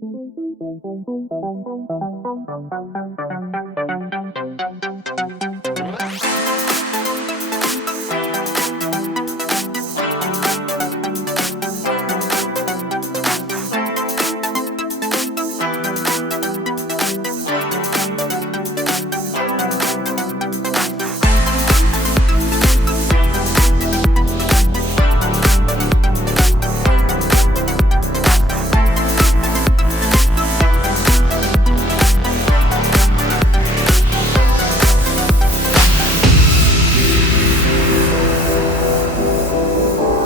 Thank you.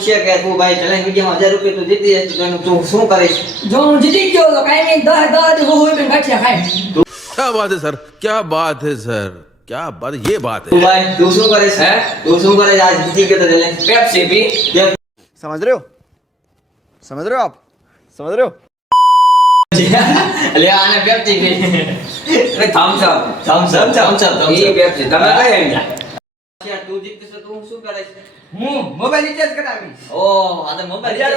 છે કે તું ભાઈ ચેલેન્જ વિડીયોમાં હજાર રૂપિયા તું જીતી જઈશ તો એનું તું શું કરીશ જો હું જીતી ગયો તો કાંઈ નહીં દસ દસ દિવસ હોય પણ ગાંઠિયા ખાય क्या बात है सर क्या बात है सर क्या बात ये बात તું है ભાઈ તું શું કરીશ હે? તું શું કરીશ આજ જીતી ગયો તો ચેલેન્જ પેપ્સી પી समझ रहे हो समझ रहे हो आप समझ रहे हो એટલે આને પેપ્સી પી thumbs up Thumbs up, thumbs up, thumbs ઈ up. પેપ્સી તમે કઈ એમ યાર, તું જીતશે તો તું શું કરીશ હું મોબાઈલ મોબાઈલ રિચાર્જ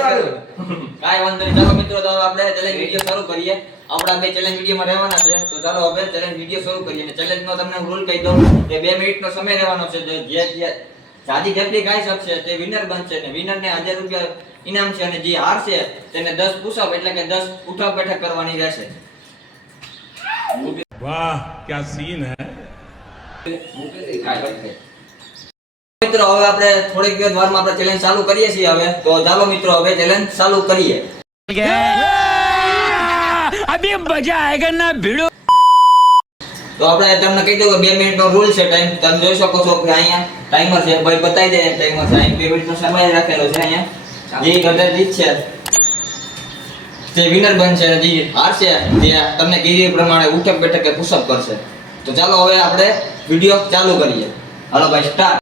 વાંધો નહીં. ચાલો મિત્રો શરૂ કરીએ. આપણા ચેલેન્જ રહેવાના છે. તો ચાલો હવે ચેલેન્જ શરૂ કરીએ. રૂલ કહી દઉં કે સમય રહેવાનો છે. જે જે જાજી જેટલી ગાઈ શકશે તે વિનર બનશે. અને રૂપિયા ઇનામ છે. અને જે હારશે તેને દસ પુશઅપ એટલે કે દસ ઉઠક બેઠક કરવાની રહેશે. વાહ ક્યાં સીન હે? મુકેશ મિત્રો હવે આપણે થોડીક જ વારમાં આપણે ચેલેન્જ ચાલુ કરીએ છીએ હવે. તો ચાલો મિત્રો હવે ચેલેન્જ ચાલુ કરીએ. તો આપણે તમને કહી દઉં કે બે મિનિટનો રૂલ છે ટાઈમ તમે જોઈ શકો છો કે અહીંયા ટાઈમર છે. ભાઈ બતાવી દે ટાઈમર છે. અહીં બે મિનિટનો સમય રાખેલો છે અહીંયા. જે ગદર જીતશે જે વિનર બનશે જે હારશે તે તમને કીધી પ્રમાણે ઉઠક બેઠકે પુશઅપ કરશે. તો ચાલો હવે આપણે વીડિયો ચાલુ કરીએ. હાલો ભાઈ સ્ટાર્ટ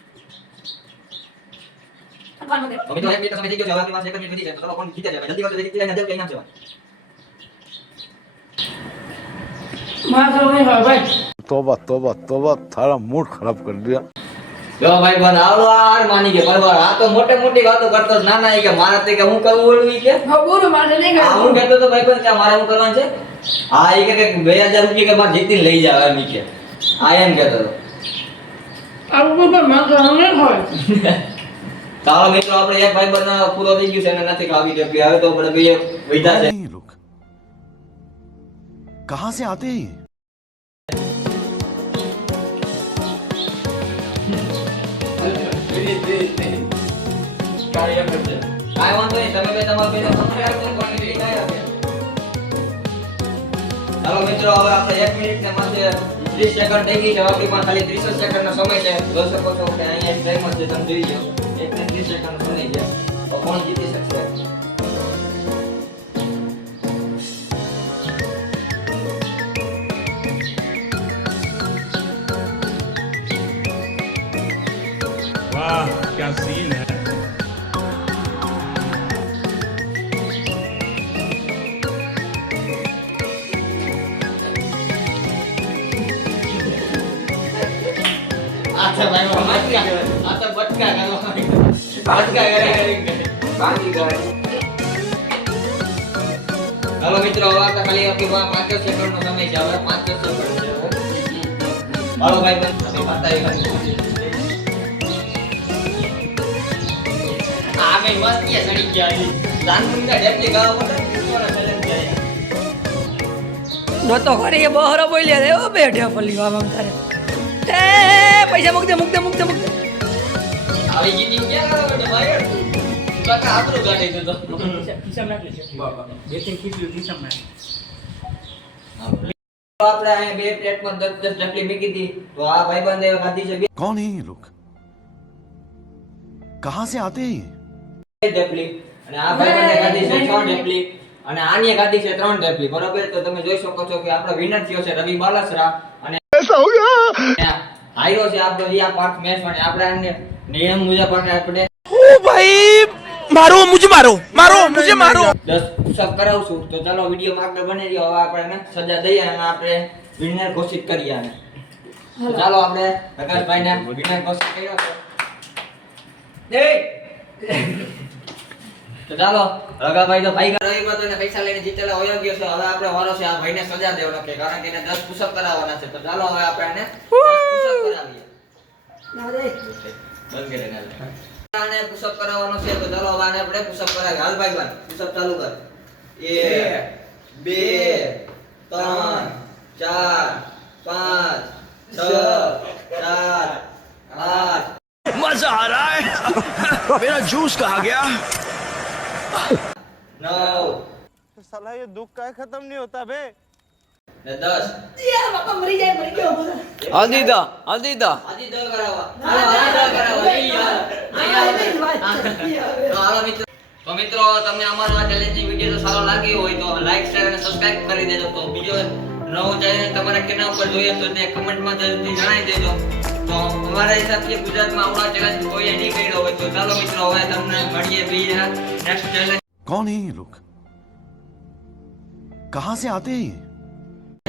અભી મોટી વાતો કરતો ના ના કે મારા કે હું કહું ઓળવી કે હા હું કહેતો તો ભાઈ બન મારે હું કરવાનું છે હા કે 2000 રૂપિયા કે લઈ જાવ એમ કે આ એમ કેતો તો આવું હોય કાળો મિત્રો આપણે એક ભાઈ બન પૂરો થઈ ગયું છે અને નથી ખાવી દેતી હવે તો આપણે બે વૈધા છે. કહા સે આતે હે? કાર્ય કાઈ વાંધો નહીં તમે બે મિત્રો હવે આપણે 1 મિનિટને માટે ત્રીસ સેકન્ડ થઈ ગઈ છે. આપણી પણ ખાલી ત્રીસ સેકન્ડનો સમય છે. જોઈ શકો છો કે અહીંયા એક ટાઈમ જ તમે જોઈ લો એક ને ત્રીસ સેકન્ડનો સમય છે. કોણ જીતી શકશે? વાહ, ક્યાં સીન હે? તો ભાઈ બટકા આ તો બટકા કરવા બટકા કરે ગઈ ચાલો મિત્રો હવે આપણે ખાલી આપણી પાંચ સેકન્ડનો સમય છે. હવે પાંચ સેકન્ડ છે હવે ભાઈ બંધ તમે બતાવી આ મેં મસ્તી સડી ગયા જાનમુંડા ડેપલી ગાવા માટે. નતો ખરી એ બોલ્યા રે ઓ બેઠે ફલી વામ તારે. એ પૈસા મૂક દે મૂક દે મૂક દે મૂક દે આવી જીતી ક્યાં કરો બેટા ભાઈ કાકા આબરૂ કાઢી દીધો તો આપણે અહીંયા બે પ્લેટમાં દસ દસ ડબલી મૂકી હતી તો આ ભાઈબંધે ખાધી છે कौन है ये लोग कहाँ से आते हैं ये? બે ડબલી અને આ ભાઈબંધે ખાધી છે છ ડબલી અને આની ગાડી છે ત્રણ ટેપલી બરોબર તો તમે જોઈ શકો છો કે આપણો વિનર થયો છે રવિ બાલાસરા અને આવ્યો છે આપણો એ આ પાક આપણે આને નિયમ મુજબ આપણે ઓ ભાઈ મારો મુજે મારો મારો મુજે મારો. 10 પુશઅપ કરાવું તો ચાલો વિડિયો માં આગળ બની રહ્યો. હવે આપણે સજા દઈએ અને આપણે વિનર ઘોષિત કરીએ આને. ચાલો આપણે પ્રકાશભાઈ ને વિનર ઘોષિત કર્યો છે. તો ચાલો ભાઈ રવિમાં તો પૈસા લઈને જીતેલા છે. હવે આપણે વારો છે આ સજા દેવાનો કે કારણ કે એને 10 પુશઅપ કરાવવાના છે. તો ચાલો હવે આપણે આને પુષઅપ કરાવવાનો છે તો ચાલો હવે આને આપણે પુષઅપ કરાવીએ હાલ ભાઈ ભાઈ પુષઅપ ચાલુ કર એક બે ત્રણ ચાર પાંચ છ સાત આઠ मजा आ रहा है मेरा जूस कहा गया નવ साला ये दुख का खत्म नहीं होता बे ને દસ યાર બાપા મરી જાય મરી ગયો બધા આદિતા આદિતા આજી દ કરાવવા હાલો આજી દ કરાવવા ઈ યાર તો હાલો મિત્રો તો મિત્રો તમને અમારો આ ચેલેન્જિંગ વિડીયો તો સારો લાગ્યો હોય તો લાઈક શેર અને સબસ્ક્રાઇબ કરી દેજો તો બીજો નવો ચેલેન્જ તમારે કેના ઉપર જોઈએ તો તે કમેન્ટમાં જલ્દી જણાવી દેજો તો અમારા હિસાબથી ગુજરાતમાં આવડા ચેલેન્જ કોઈએ નહીં કર્યો હોય તો ચાલો મિત્રો હવે તમને મળીએ બીજા નેક્સ્ટ ચેલેન્જ कौन है ये लोग कहाँ से आते हैं ये?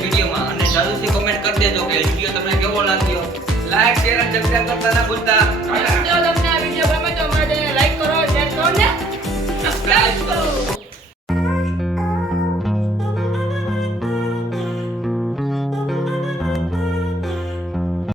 વિડીયોમાં અને જલ્દીથી કોમેન્ટ કરી દેજો કે વીડિયો તમને કેવો લાગ્યો? લાઈક શેર અને સબસ્ક્રાઇબ કરતા ના ભૂલતા.